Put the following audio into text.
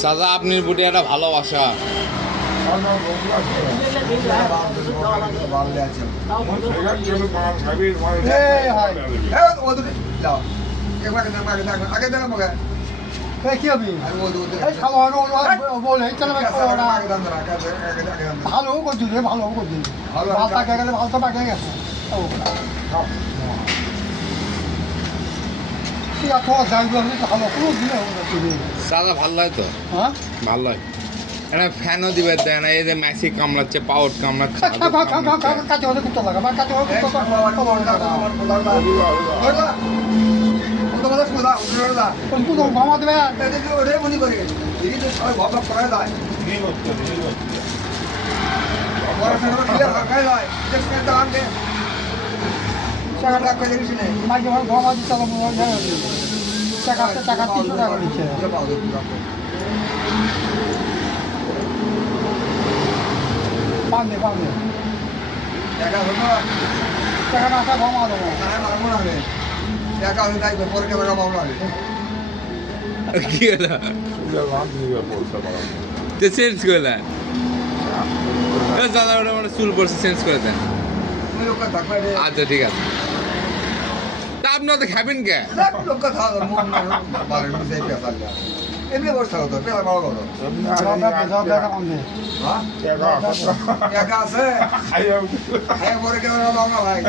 চাচা আপনার প্রতি একটা ভালোবাসা। কি হবে ভালো করছি রে, ভালো করছি, ভালো টাকা গেলে ভালো তো টাকা গেছে। চাচা ভালো হয় তো, ভালো হয়। একটা ফ্যানও দিবে দেয় না, এই যে মেসি কামড়াচ্ছে, পাউট কামড়াচ্ছে। পাবে টাকাটা আসা কমা দেবো কি হলো? তো চেঞ্জ করলে দাদা, ওটা মানে চুল পড়ছে, চেঞ্জ করে দেন। আচ্ছা ঠিক আছে। তা আপনার তো খাবেন কে? এমনি বসে হতো পেলা বড় বড় একা আছে পরে কেন ভাই